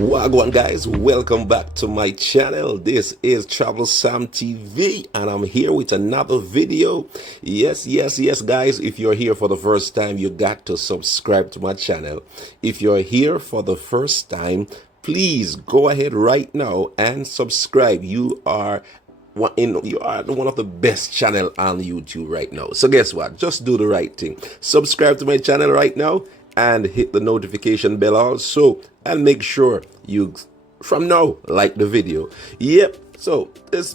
Wagwan guys, welcome back to my channel. This is Travel Sam TV and I'm here with another video. Yes guys, if you're here for the first time, you got to subscribe to my channel. If you're here for the first time, please go ahead right now and subscribe. You are one of the best channel on YouTube right now. So guess what? Just do the right thing. Subscribe to my channel right now and hit the notification bell also, and make sure you from now like the video. Yep, so this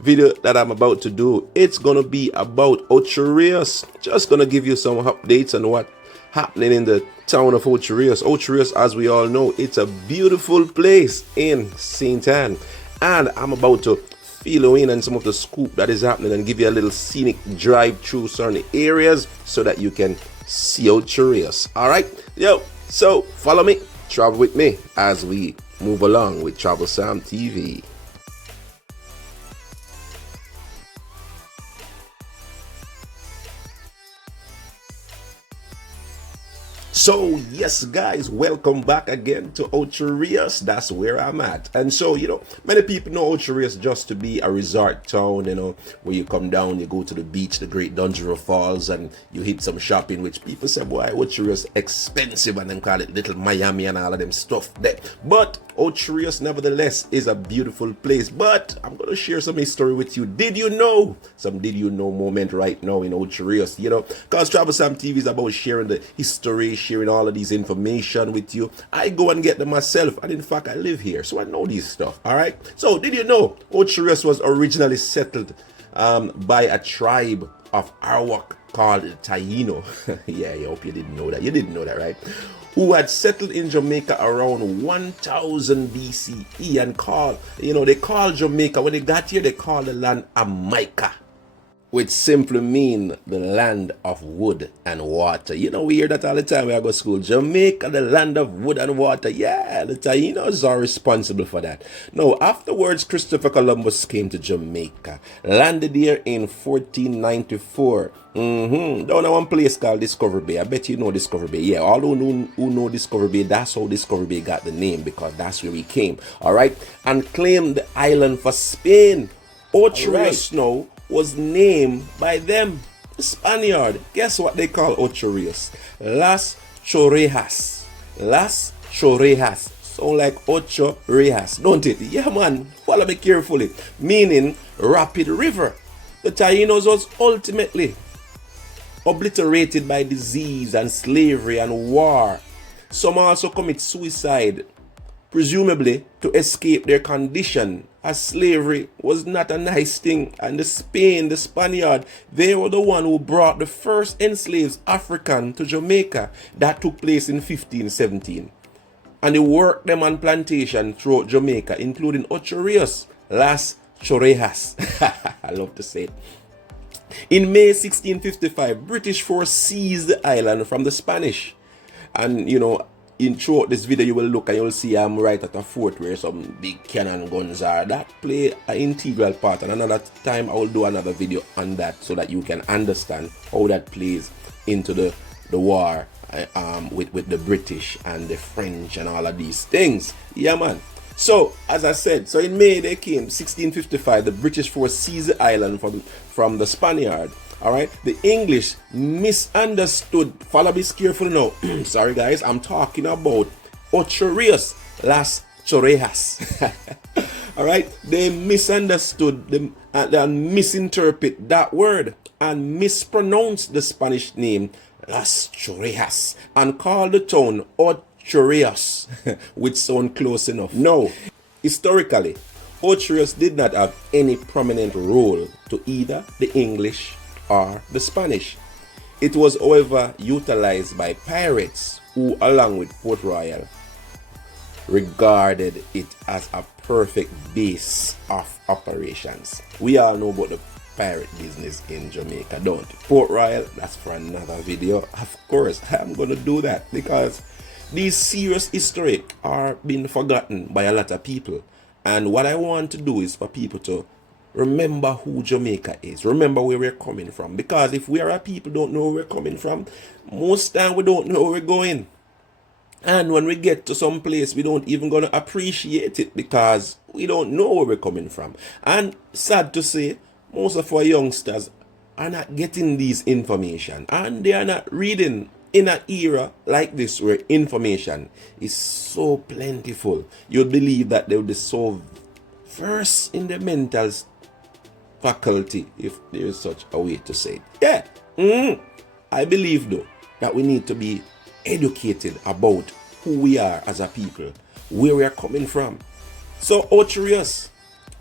video that I'm about to do, it's gonna be about Ocho Rios. Just gonna give you some updates on what happening in the town of Ocho Rios. Ocho Rios, as we all know, it's a beautiful place in St. Anne, and I'm about to fill in on some of the scoop that is happening and give you a little scenic drive through certain areas so that you can see Ocho Rios. All right, so follow me, travel with me as we move along with Travel Sam TV. So yes guys, welcome back again to Ocho Rios. That's where I'm at. And so, many people know Ocho Rios just to be a resort town, where you come down, you go to the beach, the Great Dungeon Falls, and you hit some shopping, which people say, boy, Ocho Rios expensive, and then call it Little Miami and all of them stuff there. But Ocho Rios nevertheless is a beautiful place. But I'm going to share some history with you. Did you know? Some did you know moment right now in Ocho Rios, because Travel Sam TV is about sharing the history, sharing all of these information with you. I go and get them myself, and in fact I live here, so I know these stuff. All right, so did you know Ocho Rios was originally settled by a tribe of Arawak called Taino? Yeah, I hope you didn't know that. You didn't know that, right? Who had settled in Jamaica around 1000 BCE and they called Jamaica, when they got here, they called the land Jamaica, which simply mean the land of wood and water. We hear that all the time when I go to school. Jamaica, the land of wood and water. Yeah, the Tainos are responsible for that. Now, afterwards, Christopher Columbus came to Jamaica, landed here in 1494. Down at one place called Discovery Bay. I bet you know Discovery Bay. Yeah, all who know Discovery Bay, that's how Discovery Bay got the name, because that's where we came. All right, and claimed the island for Spain. Ocho Rios now was named by them, the Spaniard. Guess what they call Ocho Rios? Las Chorejas. Las Chorejas. Sound like Ocho Rios, don't it? Yeah, man. Follow me carefully. Meaning rapid river. The Tainos was ultimately obliterated by disease and slavery and war. Some also commit suicide, presumably to escape their condition, as slavery was not a nice thing. And the Spaniard, they were the one who brought the first enslaved African to Jamaica. That took place in 1517. And they worked them on plantation throughout Jamaica, including Ocho Rios, Las Chorejas. I love to say it. In May 1655, British force seized the island from the Spanish. And throughout this video you will look and you'll see I'm right at a fort where some big cannon guns are. That play an integral part, and another time I will do another video on that so that you can understand how that plays into the war with the British and the French and all of these things. Yeah, man. So as I said, so in May they came 1655, the British force seized the island from the Spaniard. All right, the English misunderstood. Follow me carefully now. Sorry guys, I'm talking about Ocho Rios, Las Chorejas. All right, they misunderstood them and misinterpret that word and mispronounced the Spanish name Las Chorejas and called the town Ocho Rios, which sound close enough. No, historically, Ocho Rios did not have any prominent role to either the English or the Spanish. It was, however, utilized by pirates who, along with Port Royal, regarded it as a perfect base of operations. We all know about the pirate business in Jamaica, don't we? Port Royal, that's for another video. Of course, I'm going to do that because these serious history are being forgotten by a lot of people. And what I want to do is for people to remember who Jamaica is. Remember where we're coming from. Because if we are a people don't know where we're coming from, most time we don't know where we're going. And when we get to some place, we don't even gonna appreciate it because we don't know where we're coming from. And sad to say, most of our youngsters are not getting these information and they are not reading in an era like this where information is so plentiful. You'd believe that they would be so versed in the mental faculty, if there is such a way to say it. Yeah, I believe though that we need to be educated about who we are as a people, where we are coming from. So Ocho Rios,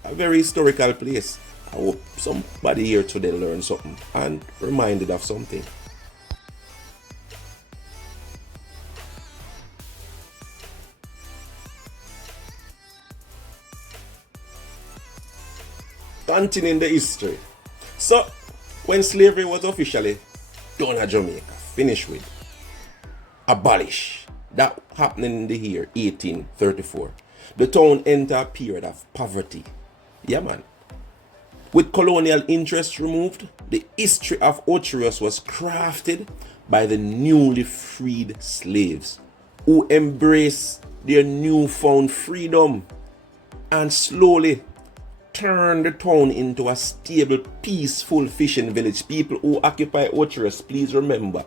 a very historical place. I hope somebody here today learned something and reminded of something. Continuing the history. So, when slavery was officially done at Jamaica, finished with, abolished, that happened in the year 1834, the town entered a period of poverty. Yeah, man. With colonial interests removed, the history of Ocho Rios was crafted by the newly freed slaves who embraced their newfound freedom and slowly turned the town into a stable, peaceful fishing village. People who occupy Ocho Rios, please remember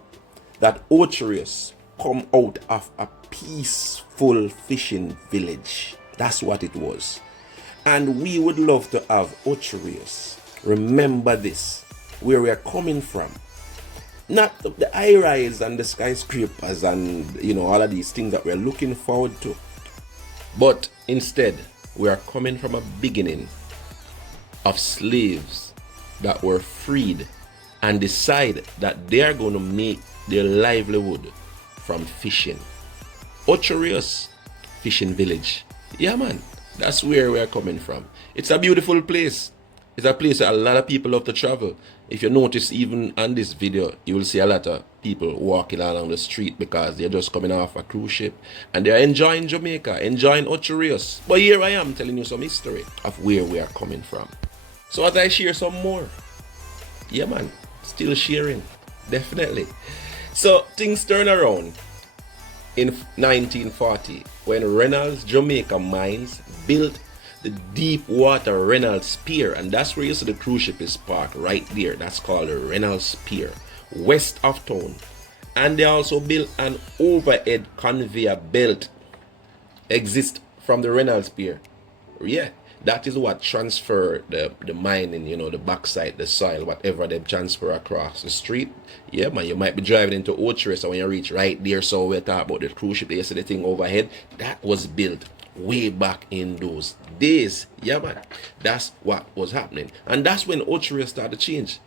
that Ocho Rios come out of a peaceful fishing village. That's what it was. And we would love to have Ocho Rios remember this, where we are coming from. Not the high rise and the skyscrapers and all of these things that we're looking forward to. But instead, we are coming from a beginning of slaves that were freed and decide that they are going to make their livelihood from fishing. Ocho Rios fishing village. Yeah, man, that's where we are coming from. It's a beautiful place. It's a place that a lot of people love to travel. If you notice, even on this video, you will see a lot of people walking along the street because they're just coming off a cruise ship and they're enjoying Jamaica, enjoying Ocho Rios. But here I am telling you some history of where we are coming from. So as I share some more, yeah, man, still sharing, definitely. So things turn around in 1940 when Reynolds Jamaica Mines built the deep water Reynolds Pier, and that's where you see the cruise ship is parked right there. That's called the Reynolds Pier, west of town. And they also built an overhead conveyor belt exist from the Reynolds Pier. Yeah, that is what transfer the mining, the backside, the soil, whatever they transfer across the street. Yeah, man, you might be driving into Ocho Rios, and when you reach right there, so we talk about the cruise ship, you see the thing overhead, that was built way back in those days. Yeah, man, that's what was happening. And that's when Ocho Rios started to change.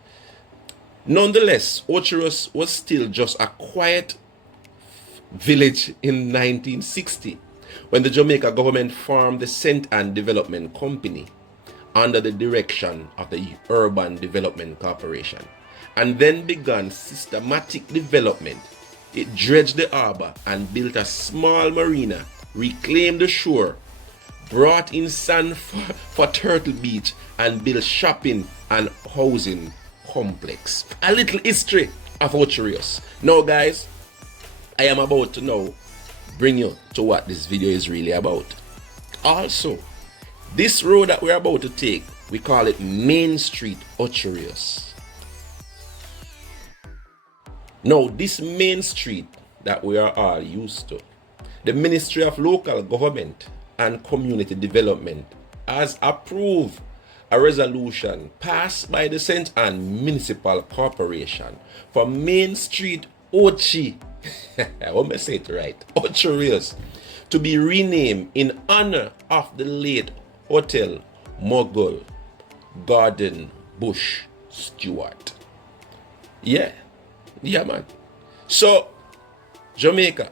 Nonetheless, Ocho Rios was still just a quiet village in 1960 when the Jamaica government formed the St. Anne Development Company under the direction of the Urban Development Corporation, and then began systematic development. It dredged the harbor and built a small marina, reclaimed the shore, brought in sand for Turtle Beach, and built shopping and housing complex. A little history of Ocho Rios. Now guys, I am about to now bring you to what this video is really about. Also, this road that we're about to take, we call it Main Street Ocho Rios. Now this Main Street that we are all used to, the Ministry of Local Government and Community Development has approved a resolution passed by the St. Anne Municipal Corporation for Main Street Ochi, I want to say it right, Ocho Rios, to be renamed in honor of the late Hotel Mogul Garden Bush Stewart. Yeah, man. So, Jamaica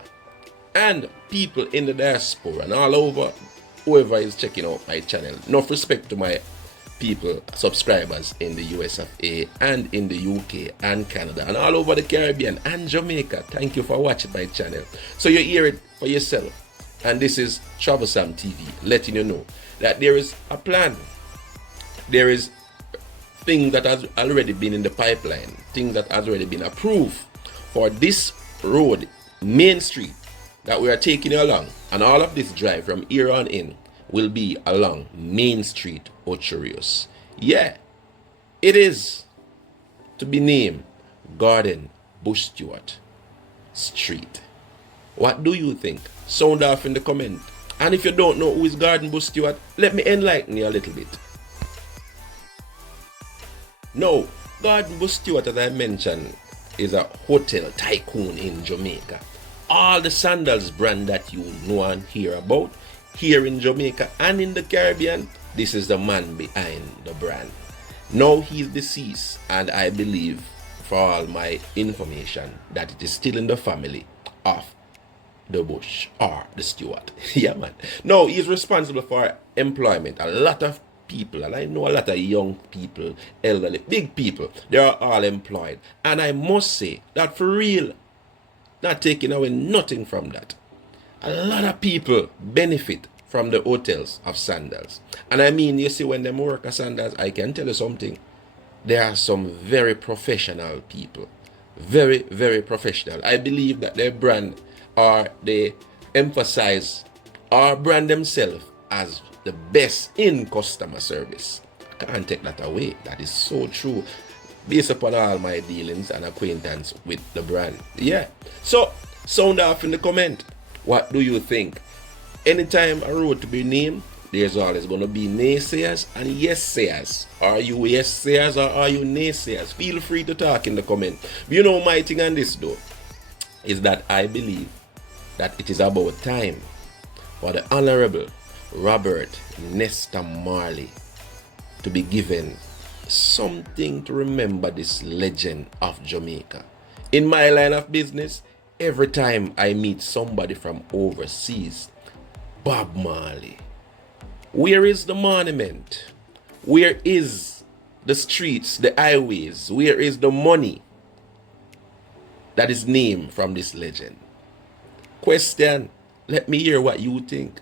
and people in the diaspora and all over, whoever is checking out my channel, enough respect to my people, subscribers in the US of A and in the UK and Canada and all over the Caribbean and Jamaica. Thank you for watching my channel. So you hear it for yourself. And this is Troublesome TV letting you know that there is a plan. There is things that has already been in the pipeline, things that has already been approved for this road, Main Street that we are taking you along, and all of this drive from here on in will be along Main Street, Ocho Rios. Yeah, it is to be named Garden Bush Stewart Street. What do you think? Sound off in the comment. And if you don't know who is Garden Bush Stewart, let me enlighten you a little bit. Now, Garden Bush Stewart, as I mentioned, is a hotel tycoon in Jamaica. All the sandals brand that you know and hear about here in Jamaica and in the Caribbean, this is the man behind the brand. Now he's deceased, and I believe, for all my information, that it is still in the family of the Bush or the Stewart. Yeah, man. Now he's responsible for employment. A lot of people, and I know a lot of young people, elderly, big people, they are all employed. And I must say that for real, not taking away nothing from that, a lot of people benefit from the hotels of sandals. And I mean, you see, when them work at sandals, I can tell you something. There are some very professional people. Very, very professional. I believe that their brand, or they emphasize or brand themselves as the best in customer service. I can't take that away. That is so true, based upon all my dealings and acquaintance with the brand. Yeah. So, sound off in the comment. What do you think? Anytime a road to be named, there's always going to be naysayers and yes-sayers. Are you yes-sayers or are you naysayers? Feel free to talk in the comment. You know, my thing on this though is that I believe that it is about time for the Honorable Robert Nesta Marley to be given something to remember this legend of Jamaica. In my line of business, every time I meet somebody from overseas, Bob Marley, where is the monument? Where is the streets, the highways? Where is the money that is named from this legend? Question, let me hear what you think.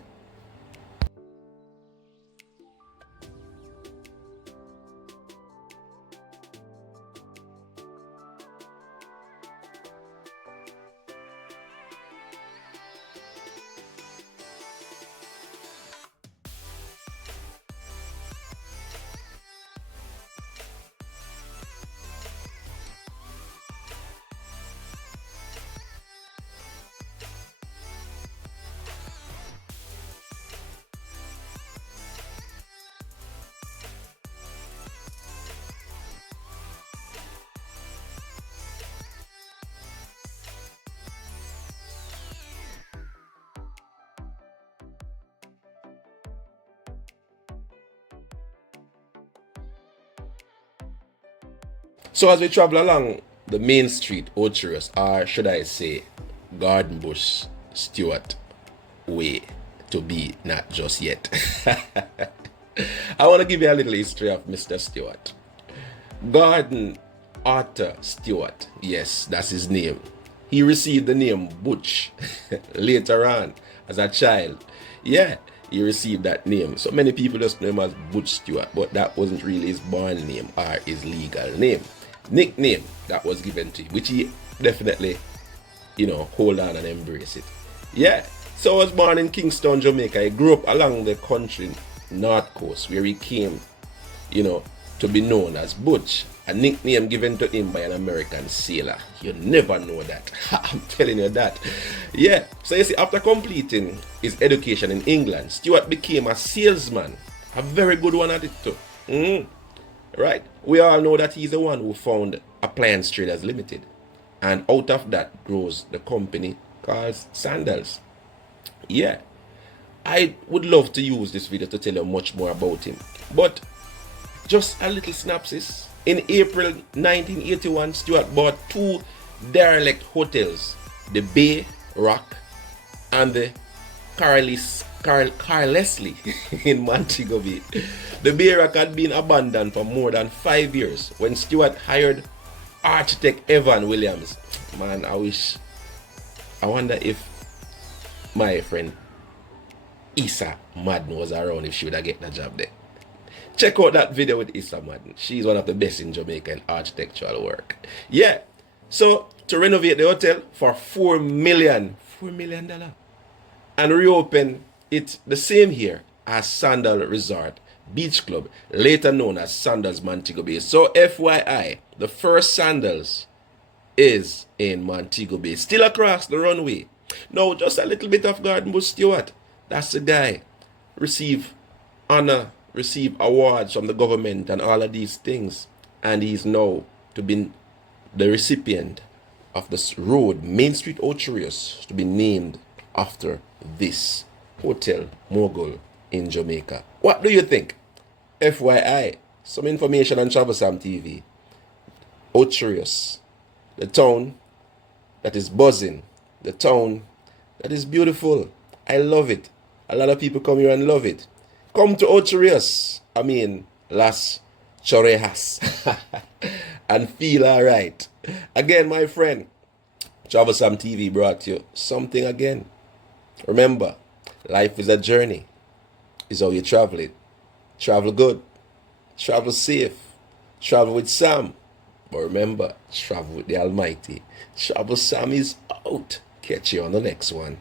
So as we travel along the main street, Ocho Rios, or should I say Garden Bush Stewart way to be, not just yet. I want to give you a little history of Mr. Stewart. Garden Arthur Stewart, yes, that's his name. He received the name Butch later on as a child. Yeah, he received that name. So many people just know him as Butch Stewart, but that wasn't really his born name or his legal name. Nickname that was given to him, which he definitely, hold on and embrace it. Yeah, so I was born in Kingston, Jamaica. I grew up along the country, North Coast, where he came, to be known as Butch, a nickname given to him by an American sailor. You never know that. I'm telling you that. Yeah, so you see, after completing his education in England, Stewart became a salesman, a very good one at it too. Right, we all know that he's the one who found Appliance Traders Limited, and out of that grows the company called Sandals. Yeah, I would love to use this video to tell you much more about him, but just a little synopsis. In April 1981, Stewart bought two derelict hotels, the Bay Rock and the Carleslie in Montego Bay. The Bay Rock had been abandoned for more than 5 years when Stewart hired architect Evan Williams. Man, I wonder if my friend Issa Madden was around, if she would have get the job there. Check out that video with Issa Madden. She's one of the best in Jamaica in architectural work. Yeah, so to renovate the hotel for $4 million, and reopen it the same year as Sandal Resort Beach Club, later known as Sandals Montego Bay. So FYI, the first Sandals is in Montego Bay, still across the runway. Now, just a little bit of Garden Bush Stewart. That's the guy. Receive honor, receive awards from the government and all of these things. And he's now to be the recipient of this road, Main Street Ocho Rios, to be named after this hotel mogul in Jamaica. What do you think? FYI, some information on Travel Sam TV. Ocho Rios, the town that is buzzing, the town that is beautiful. I love it. A lot of people come here and love it. Come to Ocho Rios, Las Chorejas, and feel alright. Again, my friend, Travel Sam TV brought you something again. Remember, life is a journey. It's how you travel it. Travel good. Travel safe. Travel with Sam. But remember, travel with the Almighty. Travel Sam is out. Catch you on the next one.